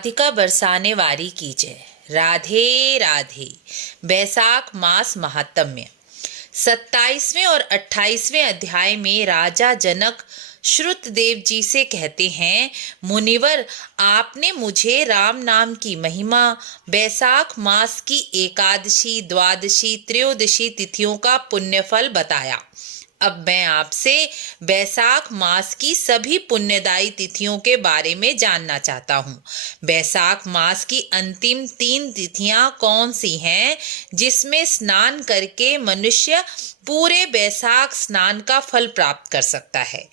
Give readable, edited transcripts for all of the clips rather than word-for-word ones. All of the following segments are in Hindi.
राधिका बरसाने वारी की जय। राधे राधे। बैसाख मास महात्म्य। 27वें और 28वें अध्याय में राजा जनक श्रुतदेव जी से कहते हैं, मुनिवर, आपने मुझे राम नाम की महिमा, बैसाख मास की एकादशी, द्वादशी, त्रयोदशी तिथियों का पुण्यफल बताया। अब मैं आपसे बैसाख मास की सभी पुण्यदायी तिथियों के बारे में जानना चाहता हूँ। बैसाख मास की अंतिम 3 तिथियां कौन सी हैं, जिसमें स्नान करके मनुष्य पूरे बैसाख स्नान का फल प्राप्त कर सकता है।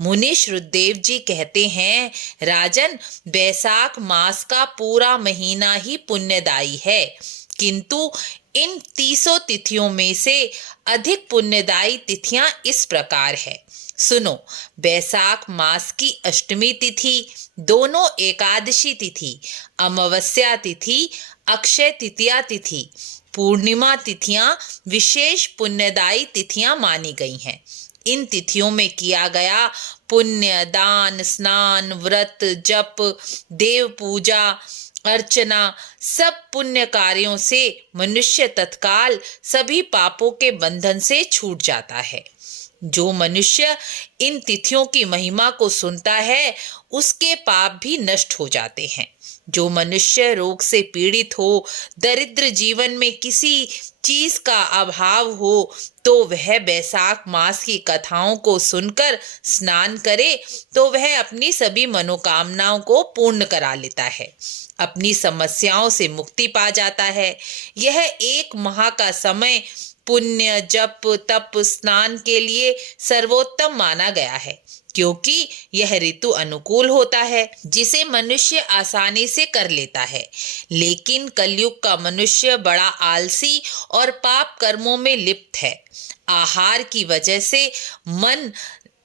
मुनि श्रुतदेव जी कहते हैं, राजन, बैसाख मास का पूरा महीना ही पुण्यदायी है, किंतु इन 30 तिथियों में से अधिक पुण्यदायी तिथियां इस प्रकार है। सुनो, बैसाख मास की अष्टमी तिथि, दोनों एकादशी तिथि, अमावस्या तिथि, अक्षय तृतीया तिथि, पूर्णिमा तिथियां विशेष पुण्यदायी तिथियां मानी गई हैं। इन तिथियों में किया गया पुण्य, दान, स्नान, व्रत, जप, देव पूजा, अर्चना, सब पुण्य कार्यों से मनुष्य तत्काल सभी पापों के बंधन से छूट जाता है। जो मनुष्य इन तिथियों की महिमा को सुनता है, उसके पाप भी नष्ट हो जाते हैं। जो मनुष्य रोग से पीड़ित हो, दरिद्र जीवन में किसी चीज का अभाव हो, तो वह बैसाख मास की कथाओं को सुनकर स्नान करे तो वह अपनी सभी मनोकामनाओं को पूर्ण करा लेता है, अपनी समस्याओं से मुक्ति पा जाता है। यह 1 माह का समय पुण्य, जप, तप, स्नान के लिए सर्वोत्तम माना गया है, क्योंकि यह ऋतु अनुकूल होता है, जिसे मनुष्य आसानी से कर लेता है। लेकिन कलयुग का मनुष्य बड़ा आलसी और पाप कर्मों में लिप्त है। आहार की वजह से मन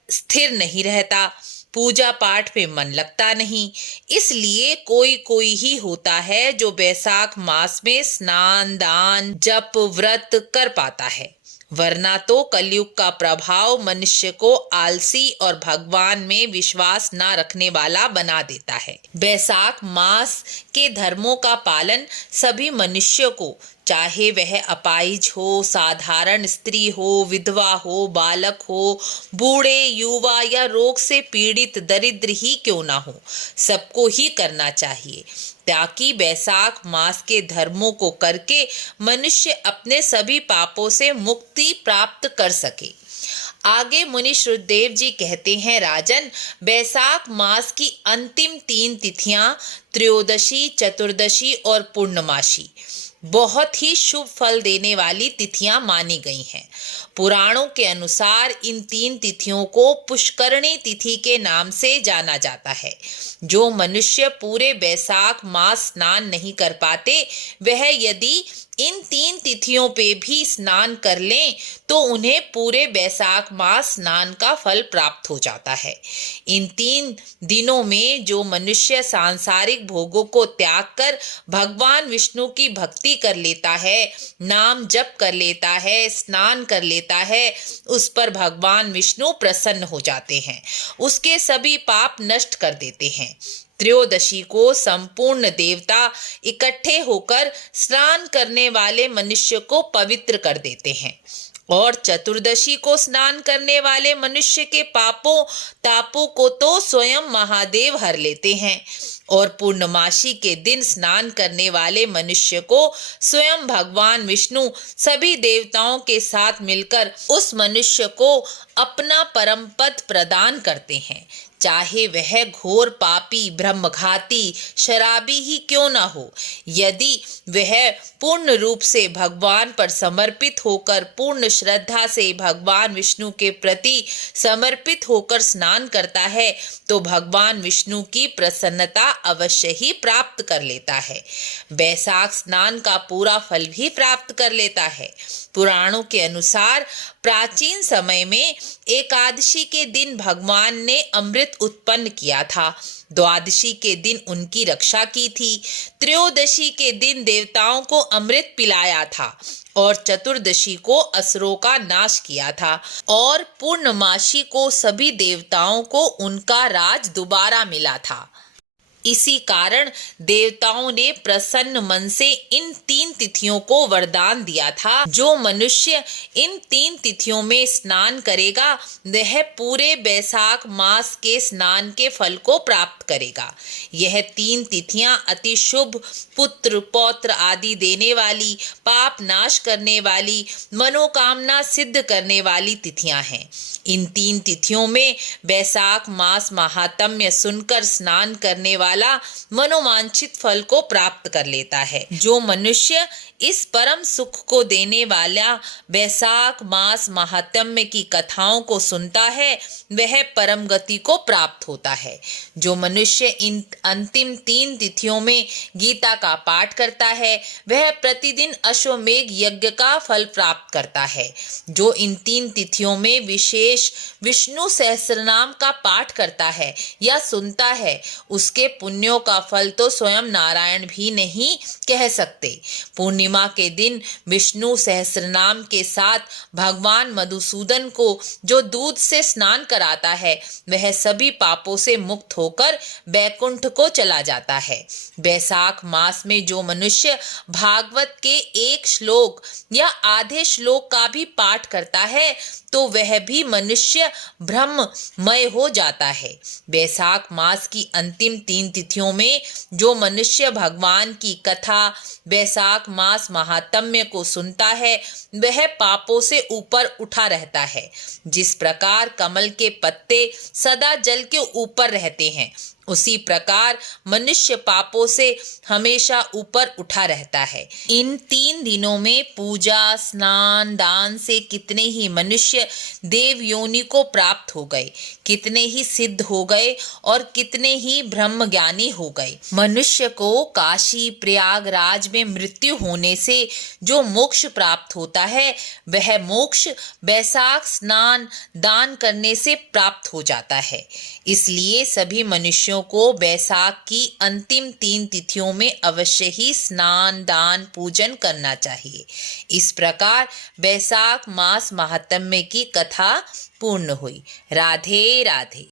स्थिर नहीं रहता, पूजा पाठ में मन लगता नहीं। इसलिए कोई कोई ही होता है जो बैसाख मास में स्नान, दान, जप, व्रत कर पाता है, वरना तो कलयुग का प्रभाव मनुष्य को आलसी और भगवान में विश्वास न रखने वाला बना देता है। बैसाख मास के धर्मों का पालन सभी मनुष्यों को, चाहे वह अपाहिज हो, साधारण स्त्री हो, विधवा हो, बालक हो, बूढ़े, युवा या रोग से पीड़ित दरिद्र ही क्यों ना हो, सबको ही करना चाहिए, ताकि बैसाख मास के धर्मों को करके मनुष्य अपने सभी पापों से मुक्ति प्राप्त कर सके। आगे मुनि श्रुतदेव जी कहते हैं, राजन, बैसाख मास की अंतिम 3 तिथियां त्रयोदशी, चतुर्दशी और पूर्णमासी बहुत ही शुभ फल देने वाली तिथियां मानी गई हैं। पुराणों के अनुसार इन 3 तिथियों को पुष्करणी तिथि के नाम से जाना जाता है। जो मनुष्य पूरे बैसाख मास स्नान नहीं कर पाते, वह यदि इन 3 तिथियों पे भी स्नान कर लें तो उन्हें पूरे बैसाख मास स्नान का फल प्राप्त हो जाता है। इन 3 दिनों में जो मनुष्य सांसारिक भोगों को त्याग कर भगवान विष्णु की भक्ति कर लेता है, नाम जप कर लेता है, स्नान कर लेता है, उस पर भगवान विष्णु प्रसन्न हो जाते हैं, उसके सभी पाप नष्ट कर देते हैं। त्रयोदशी को संपूर्ण देवता इकट्ठे होकर स्नान करने वाले मनुष्य को पवित्र कर देते हैं, और चतुर्दशी को स्नान करने वाले मनुष्य के पापों तापों को तो स्वयं महादेव हर लेते हैं, और पूर्णमासी के दिन स्नान करने वाले मनुष्य को स्वयं भगवान विष्णु सभी देवताओं के साथ मिलकर उस मनुष्य को अपना परम पद प्रदान करते हैं, चाहे वह घोर पापी, ब्रह्मघाती, शराबी ही क्यों ना हो। यदि वह पूर्ण रूप से भगवान पर समर्पित होकर, पूर्ण श्रद्धा से भगवान विष्णु के प्रति समर्पित होकर स्नान करता है, तो भगवान विष्णु की प्रसन्नता अवश्य ही प्राप्त कर लेता है। बैसाख स्नान का पूरा फल भी प्राप्त कर लेता है। पुराणों के अनुसार प्राचीन समय में एकादशी के दिन भगवान ने अमृत उत्पन्न किया था, द्वादशी के दिन उनकी रक्षा की थी, त्रयोदशी के दिन देवताओं को अमृत पिलाया था, और चतुर्दशी को असुरों का नाश किया था, और पूर्णमासी को सभी देवताओं को उनका राज दोबारा मिला था। इसी कारण देवताओं ने प्रसन्न मन से इन 3 तिथियों को वरदान दिया था। जो मनुष्य इन 3 तिथियों में स्नान करेगा वह पूरे बैसाख मास के स्नान के फल को प्राप्त करेगा। यह 3 तिथियां अति शुभ, पुत्र पौत्र आदि देने वाली, पाप नाश करने वाली, मनोकामना सिद्ध करने वाली तिथियां हैं। इन 3 तिथियों में बैसाख मास महात्म्य सुनकर स्नान करने वाला मनोवांछित फल को प्राप्त कर लेता है। जो मनुष्य इस परम सुख को देने वाला बैसाख मास महात्म्य की कथाओं को सुनता है वह परम गति को प्राप्त होता है। जो मनुष्य इन अंतिम 3 तिथियों में गीता का पाठ करता है वह प्रतिदिन अश्वमेघ यज्ञ का फल प्राप्त करता है। जो इन 3 तिथियों में विशेष विष्णु सहस्रनाम का पाठ करता है या सुनता है उसके पुण्यों का फल तो स्वयं नारायण भी नहीं कह सकते। पूर्णिमा के दिन विष्णु सहस्रनाम के साथ भगवान मधुसूदन को जो दूध से स्नान कराता है वह सभी पापों से मुक्त होकर बैकुंठ को चला जाता है। बैसाख मास में जो मनुष्य भागवत के एक श्लोक या आधे श्लोक का भी पाठ करता है तो वह भी मनुष्य ब्रह्ममय हो जाता है। बैसाख मास की अंतिम 3 तिथियों में जो मनुष्य भगवान की कथा बैसाख मास महात्म्य को सुनता है वह पापों से ऊपर उठा रहता है। जिस प्रकार कमल के पत्ते सदा जल के ऊपर रहते हैं उसी प्रकार मनुष्य पापों से हमेशा ऊपर उठा रहता है। इन 3 दिनों में पूजा, स्नान, दान से कितने ही मनुष्य देव योनि को प्राप्त हो गए, कितने ही सिद्ध हो गए और कितने ही ब्रह्म ज्ञानी हो गए। मनुष्य को काशी प्रयागराज में मृत्यु होने से जो मोक्ष प्राप्त होता है वह मोक्ष बैसाख स्नान दान करने से प्राप्त हो जाता है। इसलिए सभी मनुष्यों को बैसाख की अंतिम 3 तिथियों में अवश्य ही स्नान दान पूजन करना चाहिए। इस प्रकार बैसाख मास महात्म्य की कथा पूर्ण हुई। राधे राधे।